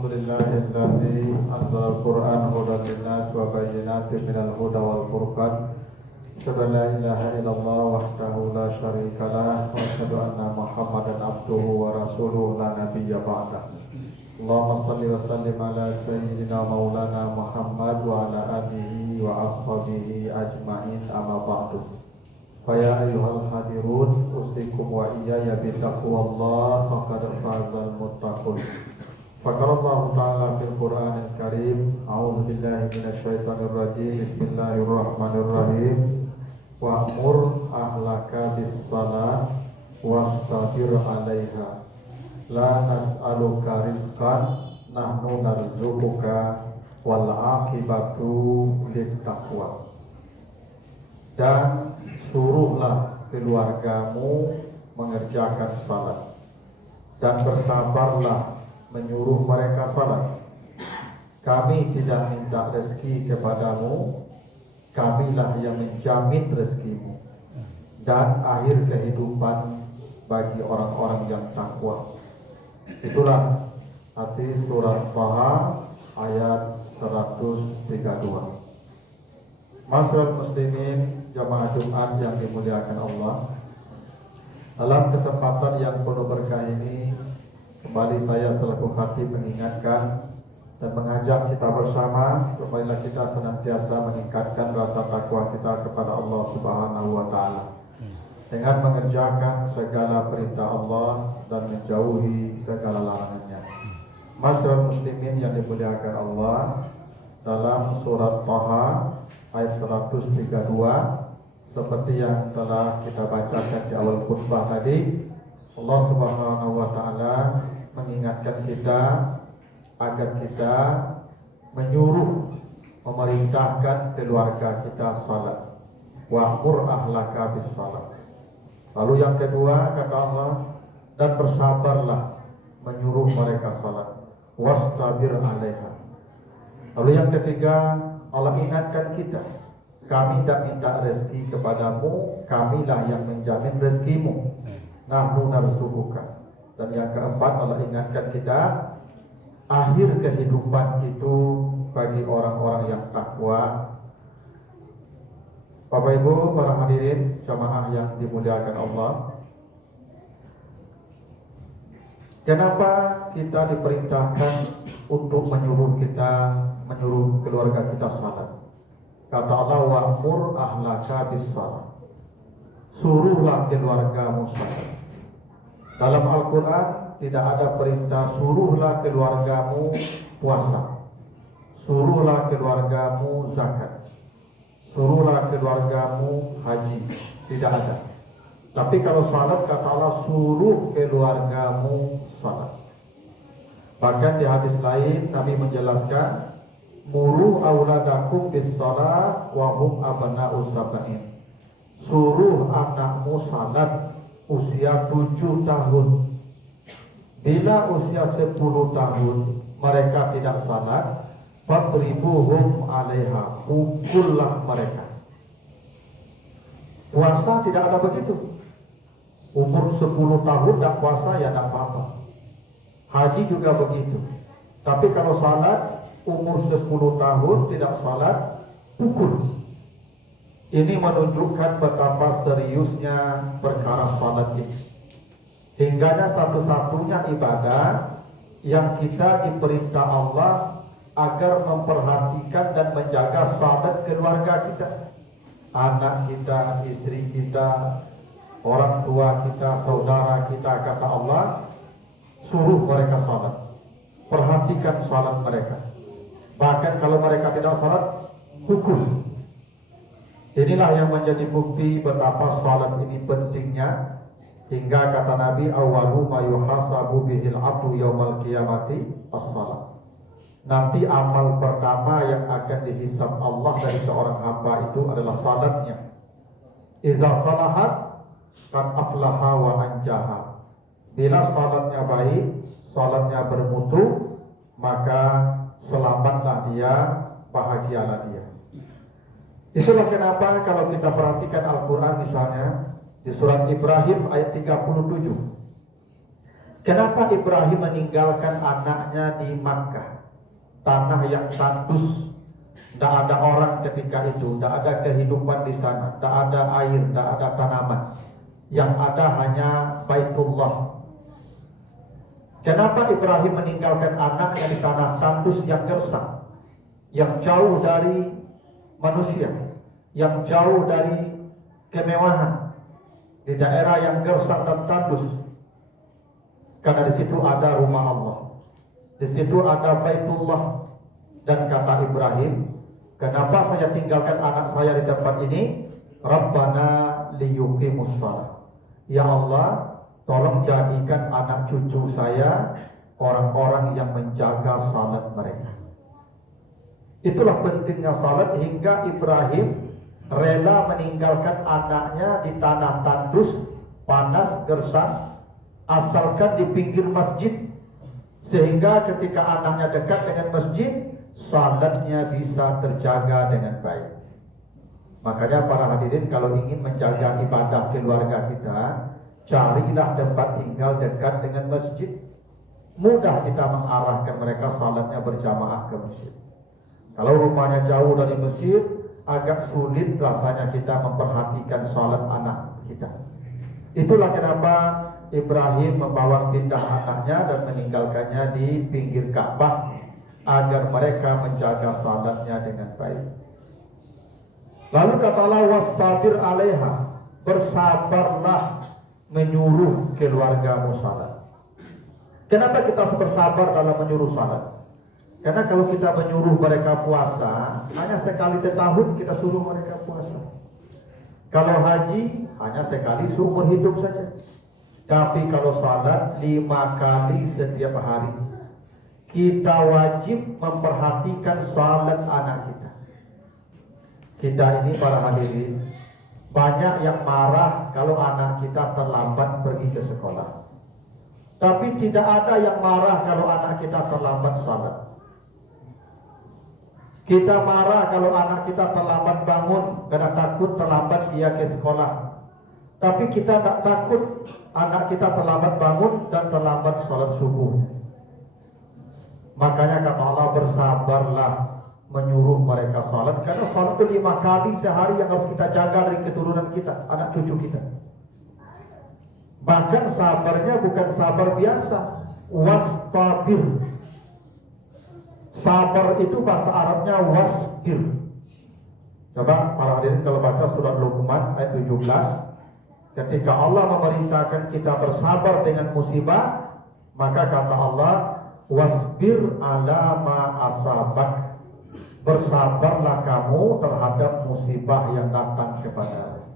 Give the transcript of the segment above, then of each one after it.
Alhamdulillahilladzi anzalal Qur'ana hudan linnas wa bayyinatin minal huda wal furqan. Asyhadu an la ilaha illallah wahdahu la syarika lah wa asyhadu anna Muhammadan abduhu wa rasuluhu la nabiyya ba'dah. Allahumma shalli wa sallim ala sayyidina maulana Muhammad wa ala alihi wa ashabihi ajma'in, amma ba'du. Fa ya ayyuhal hadirun usikum wa iyaya bi taqwallah faqad fazal muttaqun. Faqala Allah ta'ala fil Qur'anil Karim, a'udzu billahi minasy syaithanir rajim. Bismillahirrahmanirrahim. Wa'mur ahlaka bis-shalah wastabir 'alaiha. La nas'aluka rizqan nahnu narzuquka wal 'aqibatu lit-taqwa. Dan suruhlah keluargamu mengerjakan salat, dan bersabarlah menyuruh mereka salat. Kami tidak minta rezeki kepadamu, kamilah yang menjamin rezekimu dan akhir kehidupan bagi orang-orang yang takwa. Itulah arti surat Taha ayat 132. Masyarakat muslimin jamaah Jumat yang dimuliakan Allah, dalam kesempatan yang penuh berkah ini, kembali saya selaku khatib mengingatkan dan mengajak kita bersama, supaya kita senantiasa meningkatkan rasa takwa kita kepada Allah Subhanahu wa Ta'ala dengan mengerjakan segala perintah Allah dan menjauhi segala larangannya. Masyarakat muslimin yang dimuliakan Allah, dalam surat Taha ayat 132, seperti yang telah kita bacakan di awal khutbah tadi, Allah Subhanahu wa Ta'ala mengingatkan kita agar kita menyuruh, memerintahkan keluarga kita salat. Wa'mur ahlaka bis salat. Lalu yang kedua kata Allah, dan bersabarlah menyuruh mereka salat. Wastabir 'alaiha. Lalu yang ketiga, Allah ingatkan kita, kami tak minta rezeki kepadamu, kamilah yang menjamin rezekimu. Nahnu narzuquka. Dan yang keempat, Allah ingatkan kita, akhir kehidupan itu bagi orang-orang yang takwa. Bapak Ibu, para hadirin jamaah yang dimuliakan Allah, kenapa kita diperintahkan untuk menyuruh keluarga kita salat? Kata Allah, wa'mur ahlaka bis-shalah. Suruhlah keluargamu salat. Dalam Al-Quran tidak ada perintah suruhlah keluargamu puasa, suruhlah keluargamu zakat, suruhlah keluargamu haji. Tidak ada. Tapi kalau salat, kata Allah, suruh keluargamu salat. Bahkan di hadis lain Nabi menjelaskan, muru auladakum bis-shalah wa hum abna'u sab'in. Suruh anakmu salat usia 7 tahun. Bila usia 10 tahun mereka tidak salat, fadribuhum 'alaiha, pukullah mereka. Puasa tidak ada begitu. Umur 10 tahun tidak puasa, ya tidak apa-apa. Haji juga begitu. Tapi kalau salat umur 10 tahun tidak salat, pukul. Ini menunjukkan betapa seriusnya perkara salat ini. Hingganya satu-satunya ibadah yang kita diperintah Allah agar memperhatikan dan menjaga salat keluarga kita. Anak kita, istri kita, orang tua kita, saudara kita, kata Allah, suruh mereka salat. Perhatikan salat mereka. Bahkan kalau mereka tidak salat, pukul. Inilah yang menjadi bukti betapa salat ini pentingnya, hingga kata Nabi, awwalu ma yuhasabu bihil abdu yaumal qiyamati as-salat. Nanti amal pertama yang akan dihisab Allah dari seorang hamba itu adalah salatnya. Iza salahat kan aflaha wa anjaha. Bila salatnya baik, salatnya bermutu, maka selamatlah dia, bahagialah dia. Itulah kenapa kalau kita perhatikan Al-Quran misalnya di surat Ibrahim ayat 37, Kenapa Ibrahim meninggalkan anaknya di Makkah, tanah yang tandus, tidak ada orang ketika itu, tidak ada kehidupan di sana, tidak ada air, tidak ada tanaman, yang ada hanya Baitullah. Kenapa Ibrahim meninggalkan anaknya di tanah tandus yang gersang, yang jauh dari manusia, yang jauh dari kemewahan, di daerah yang gersang dan tandus? Karena di situ ada rumah Allah, di situ ada Baitullah. Dan kata Ibrahim, kenapa saya tinggalkan anak saya di tempat ini? Rabbana liyuqimus shalah. Ya Allah, tolong jadikan anak cucu saya orang-orang yang menjaga salat mereka. Itulah pentingnya salat, hingga Ibrahim rela meninggalkan anaknya di tanah tandus, panas, gersang, asalkan di pinggir masjid, sehingga ketika anaknya dekat dengan masjid, salatnya bisa terjaga dengan baik. Makanya para hadirin, kalau ingin menjaga ibadah keluarga kita, carilah tempat tinggal dekat dengan masjid. Mudah kita mengarahkan mereka salatnya berjamaah ke masjid. Kalau rumahnya jauh dari masjid, agak sulit rasanya kita memperhatikan salat anak kita. Itulah kenapa Ibrahim membawa pindah anaknya dan meninggalkannya di pinggir Ka'bah, agar mereka menjaga salatnya dengan baik. Lalu kata Allah, wastabir alaiha, bersabarlah menyuruh keluargamu salat. Kenapa kita harus bersabar dalam menyuruh salat? Karena kalau kita menyuruh mereka puasa, hanya sekali setahun kita suruh mereka puasa. Kalau haji, hanya sekali seumur hidup saja. Tapi kalau salat 5 kali setiap hari. Kita wajib memperhatikan salat anak kita. Kita ini para hadirin, banyak yang marah kalau anak kita terlambat pergi ke sekolah. Tapi tidak ada yang marah kalau anak kita terlambat salat. Kita marah kalau anak kita terlambat bangun karena takut terlambat dia ke sekolah. Tapi kita tak takut anak kita terlambat bangun dan terlambat sholat subuh. Makanya kata Allah, bersabarlah menyuruh mereka sholat. Karena sholat itu 5 kali sehari yang harus kita jaga dari keturunan kita, anak cucu kita. Bahkan sabarnya bukan sabar biasa, wastabir. Sabar itu bahasa Arabnya wasbir. Coba para hadirin kalau baca surat Luqman ayat 17, ketika Allah memerintahkan kita bersabar dengan musibah, maka kata Allah, wasbir ala ma asabak, bersabarlah kamu terhadap musibah yang datang kepadamu.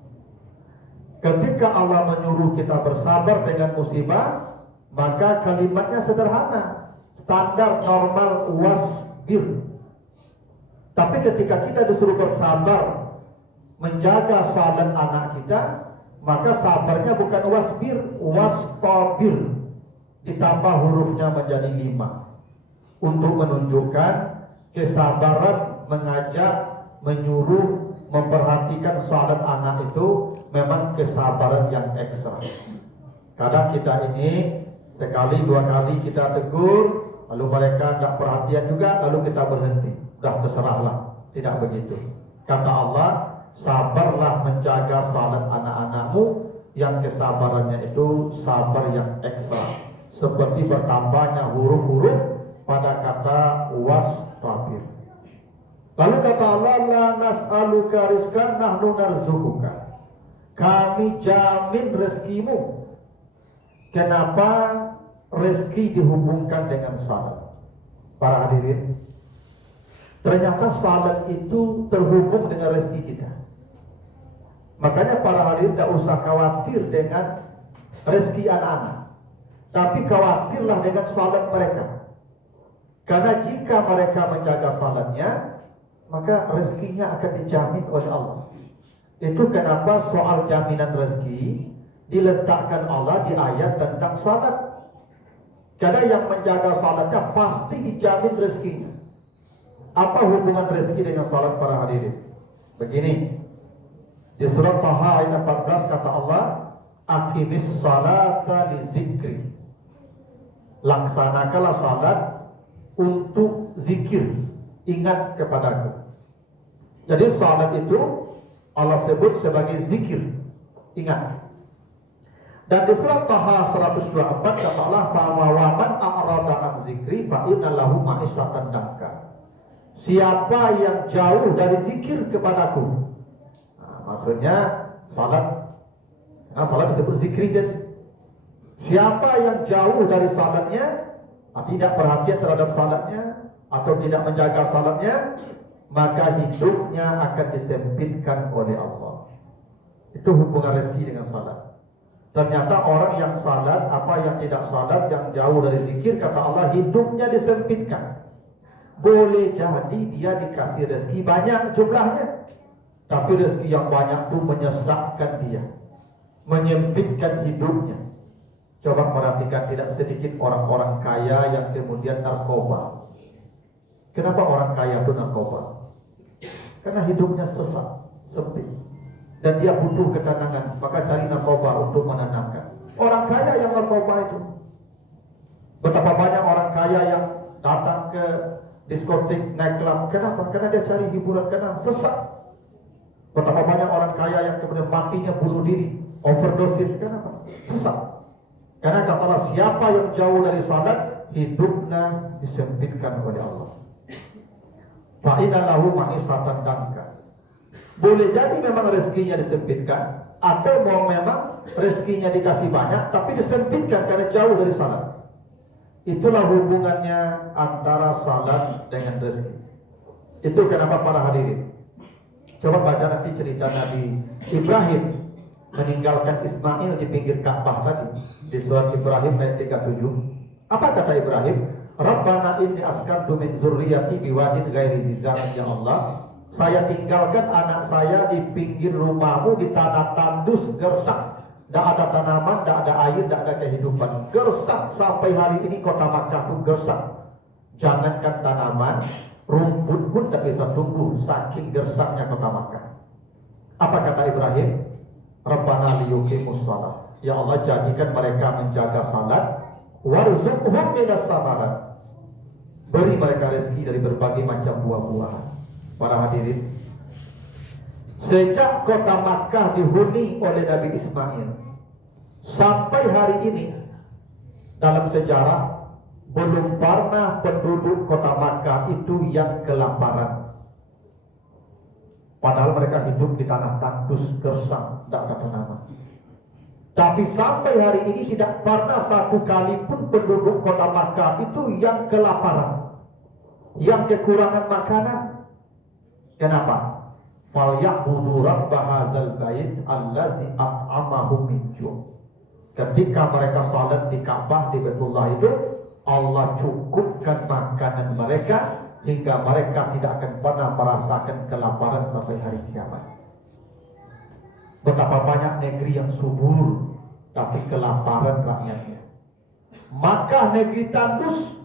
Ketika Allah menyuruh kita bersabar dengan musibah, maka kalimatnya sederhana, standar normal, wasbir. Tapi ketika kita disuruh bersabar menjaga salat anak kita, maka sabarnya bukan wasbir, wastabir, ditambah hurufnya menjadi 5, untuk menunjukkan kesabaran mengajak, menyuruh, memperhatikan salat anak itu memang kesabaran yang ekstra. Kadang kita ini sekali 2 kali kita tegur, lalu mereka tidak perhatian juga, lalu kita berhenti, dah terserahlah. Tidak begitu. Kata Allah, sabarlah menjaga salat anak-anakmu, yang kesabarannya itu sabar yang ekstra, seperti bertambahnya huruf-huruf pada kata wastabir. Lalu kata Allah, la nas'aluka rizqan nahnu narzuquka, kami jamin rezekimu. Kenapa rezeki dihubungkan dengan salat? Para hadirin, ternyata salat itu terhubung dengan rezeki kita. Makanya para hadirin tidak usah khawatir dengan rezeki anak-anak, tapi khawatirlah dengan salat mereka. Karena jika mereka menjaga salatnya, maka rezekinya akan dijamin oleh Allah. Itu kenapa soal jaminan rezeki diletakkan Allah di ayat tentang salat. Karena yang menjaga salatnya pasti dijamin rezekinya. Apa hubungan rezeki dengan salat para hadirin? Begini, di surat Taha ayat 14 kata Allah, aqimis salata li zikri. Laksanakanlah salat untuk zikir, ingat kepadaku. Jadi salat itu Allah sebut sebagai zikir, ingat. Dan di surat Taha 124 kata Allah, "Wa man a'rada an zikri fa inna lahu ma'isyatan danka." Siapa yang jauh dari zikir kepadaku. Nah, maksudnya salat. Nah, salat disebut zikri jadi. Siapa yang jauh dari salatnya, tidak perhatian terhadap salatnya atau tidak menjaga salatnya, maka hidupnya akan disempitkan oleh Allah. Itu hubungan rezeki dengan salat. Ternyata orang yang salat, apa yang tidak salat, yang jauh dari zikir, kata Allah, hidupnya disempitkan. Boleh jadi dia dikasih rezeki banyak jumlahnya, tapi rezeki yang banyak itu menyesatkan dia, menyempitkan hidupnya. Coba perhatikan, tidak sedikit orang-orang kaya yang kemudian narkoba. Kenapa orang kaya itu narkoba? Karena hidupnya sesat, sempit, dan dia butuh ketenangan, maka cari narkoba untuk menenangkan. Orang kaya yang narkoba itu. Betapa banyak orang kaya yang datang ke diskotik, naik klub. Kenapa? Karena dia cari hiburan, karena sesat. Betapa banyak orang kaya yang kemudian matinya bunuh diri, overdosis. Kenapa? Sesat. Karena kata Allah, siapa yang jauh dari salat, hidupnya disempitkan oleh Allah. Fa'inna lahu ma'isyatan danka. Boleh jadi memang rezekinya disempitkan, atau mau memang rezekinya dikasih banyak, tapi disempitkan karena jauh dari salat. Itulah hubungannya antara salat dengan rezeki. Itu kenapa para hadirin. Coba baca nanti cerita Nabi Ibrahim meninggalkan Ismail di pinggir Ka'bah tadi, di surat Ibrahim ayat 37. Apa kata Ibrahim? Rabbana inni askantu min dzurriyyati biwadin ghairi dzar'in, ya Allah, saya tinggalkan anak saya di pinggir rumahmu di tanah tandus gersak. Tidak ada tanaman, tidak ada air, tidak ada kehidupan. Gersak sampai hari ini kota Makkah itu gersak. Jangankan tanaman, rumput pun tidak bisa tumbuh saking gersaknya kota Makkah. Apa kata Ibrahim? Rabbana liyuqimus shalah. Ya Allah, jadikan mereka menjaga salat. Warzuqhum minas samarat. Beri mereka rezeki dari berbagai macam buah-buahan. Para hadirin, sejak kota Makkah dihuni oleh Nabi Ismail sampai hari ini, dalam sejarah belum pernah penduduk kota Makkah itu yang kelaparan. Padahal mereka hidup di tanah tandus gersang, tidak ada tanaman. Tapi sampai hari ini tidak pernah satu kali pun penduduk kota Makkah itu yang kelaparan, yang kekurangan makanan. Kenapa? Falyabudu rabb hadzal bait allazi at'amahum min ju'. Ketika mereka salat di Ka'bah, di Baitullah itu, Allah cukupkan makanan mereka hingga mereka tidak akan pernah merasakan kelaparan sampai hari kiamat. Betapa banyak negeri yang subur tapi kelaparan rakyatnya. Maka negeri tandus,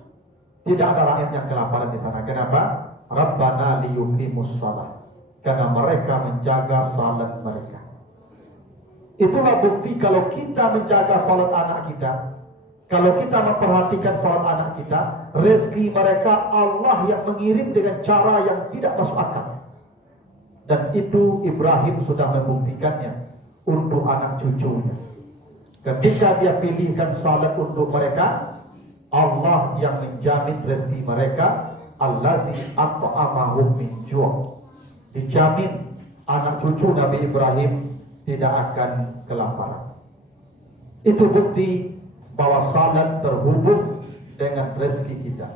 tidak ada rakyat yang kelaparan di sana. Kenapa? Rabbana liyuqimus shalah. Karena mereka menjaga salat mereka. Itulah bukti kalau kita menjaga salat anak kita, kalau kita memperhatikan salat anak kita, rezeki mereka Allah yang mengirim dengan cara yang tidak masuk akal. Dan itu Ibrahim sudah membuktikannya untuk anak cucunya. Ketika dia pilihkan salat untuk mereka, Allah yang menjamin rezeki mereka, allazi at'amahum min ju'. Dijamin anak cucu Nabi Ibrahim tidak akan kelaparan. Itu bukti bahwa salat terhubung dengan rezeki kita.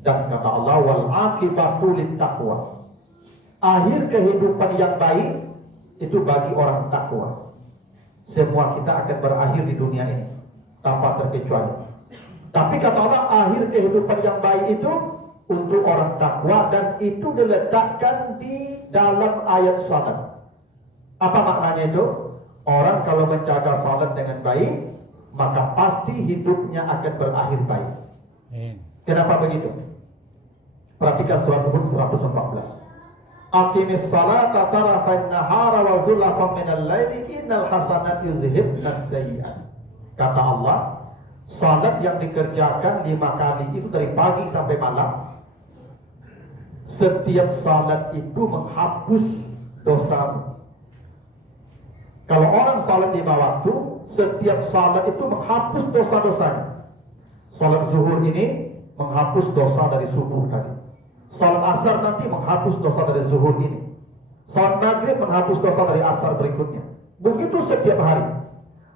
Dan kata Allah, wal aqibatu lit taqwa. Akhir kehidupan yang baik itu bagi orang takwa. Semua kita akan berakhir di dunia ini tanpa terkecuali. Tapi kata Allah, akhir kehidupan yang baik itu untuk orang takwa, dan itu diletakkan di dalam ayat salat. Apa maknanya itu? Orang kalau menjaga salat dengan baik, maka pasti hidupnya akan berakhir baik. Kenapa begitu? Perhatikan surat Hud 114. Aqimis salata tarafan nahara wa zulafan minal laili innal hasanat yuzhibnas sayyi'at. Kata Allah, Salat yang dikerjakan 5 kali itu dari pagi sampai malam, setiap salat itu menghapus dosa. Kalau orang salat 5 waktu, setiap salat itu menghapus dosa-dosanya. Salat zuhur ini menghapus dosa dari subuh tadi. Salat asar nanti menghapus dosa dari zuhur ini. Salat maghrib menghapus dosa dari asar berikutnya. Begitu setiap hari.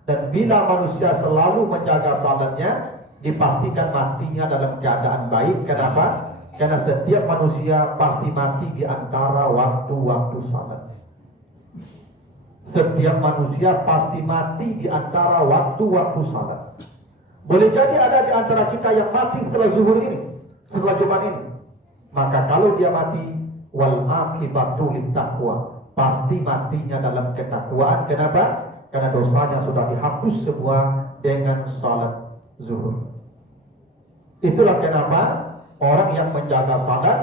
Dan bila manusia selalu menjaga salatnya, dipastikan matinya dalam keadaan baik. Kenapa? Karena setiap manusia pasti mati di antara waktu-waktu salat. Setiap manusia pasti mati di antara waktu-waktu salat. Boleh jadi ada di antara kita yang mati setelah zuhur ini, setelah Jumat ini. Maka kalau dia mati, wal aqibatu littaqwa, pasti matinya dalam ketakwaan. Kenapa? Karena dosanya sudah dihapus semua dengan salat zuhur. Itulah kenapa orang yang menjaga salat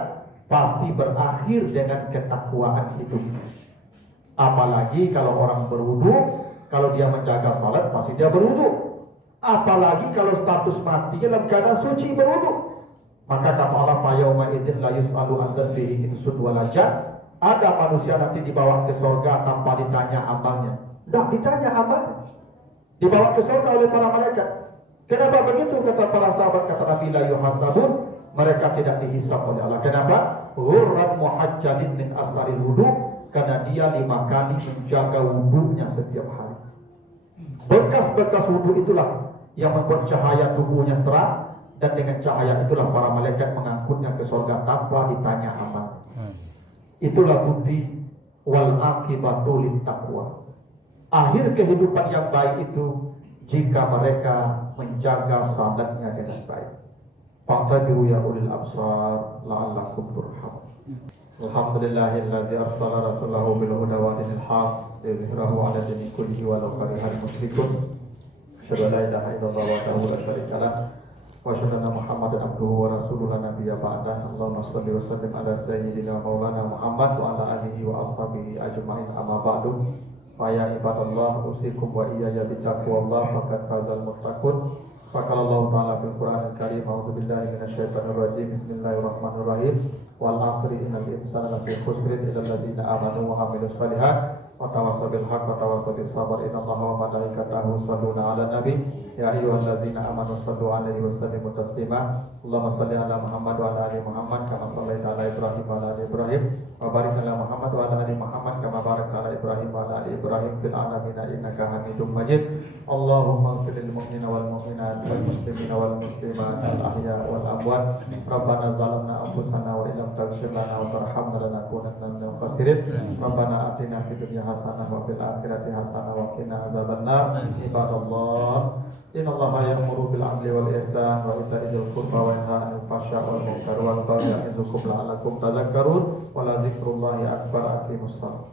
pasti berakhir dengan ketakwaan hidup. Apalagi kalau orang berwudu, kalau dia menjaga salat pasti dia berwudu. Apalagi kalau status mati dalam keadaan suci berwudu. Maka kata Allah, fa yauma idzin la yus'alu an dzambihi insun wala jan. Ada manusia nanti dibawa ke surga tanpa ditanya amalnya. Tidak ditanya amalnya. Dibawa ke surga oleh para malaikat. Kenapa begitu? Kata para sahabat, kata Nabi, la yuhasabun, mereka tidak dihisab oleh Allah. Kenapa? Ghurran muhajjalin min asaril wudu, karena dia 5 kali menjaga wudunya setiap hari. Bekas-bekas wudu itulah yang membuat cahaya tubuhnya terang, dan dengan cahaya itulah para malaikat mengangkutnya ke surga tanpa ditanya amal. Itulah bukti wal aqibatu littaqwa. Akhir kehidupan yang baik itu jika mereka menjaga salatnya dengan baik. Fa'tabiru ya ulil absar la'allakum turhamun. Alhamdulillahilladzi arsala rasulahu bil huda wa dinil haq liyudhhirahu 'ala dini kullihi walau karihal musyrikun. Asyhadu an la ilaha illallah wahdahu la syarika lah wa asyhadu anna Muhammadan abduhu wa rasuluhu la nabiyya ba'dah. Allahumma shalli wa sallim ala sayyidina maulana Muhammad wa ala alihi wa ashabihi ajma'in, amma ba'du. Fa ya ibadallah, usikum wa iyaya bittaqwallah faqad fazal muttaqun. Faqala Allah ta'ala fil Qur'anil Karim, a'udzu billahi minasyaitonir rajim. Bismillahirrahmanirrahim. Wal 'asri innal insana lafi khusrin illa alladziina aamanu wa 'amilus shalihat wa tawassaw bil haqqi wa tawassaw bis sabr. Innallaha wa malaikatahu yusholluna 'alan nabi ya ayyuhalladzina aamanu shallu 'alaihi wa sallimu taslima. Allahumma shalli 'ala Muhammad wa 'ala ali Muhammad kama shallaita 'ala Ibrahim wa 'ala ali Ibrahim wa barik 'ala Muhammad wa 'ala ali Muhammad kama barakta 'ala Ibrahim wa 'ala ali Ibrahim fil 'alamin innaka Hamidum Majid. Allahumma ighfir lil mu'minina wal mu'minat wal muslimina wal muslimat al ahya wal amwat. Rabbana zalamna anfusana wa illam taghfir lana wa tarhamna lanakunanna minal khasirin. Rabbana atina fid dunya hasanah wa fil akhirati hasanah wa qina adzabannar. Ibadallah, innallaha ya'muru bil 'adli wal ihsan wa ita'i dzil qurba wa yanha 'anil fahsya'i wal munkari wal baghi ya'izukum la'allakum tadhakkarun. Wa la dzikrullahi akbar. Aqimus shalah.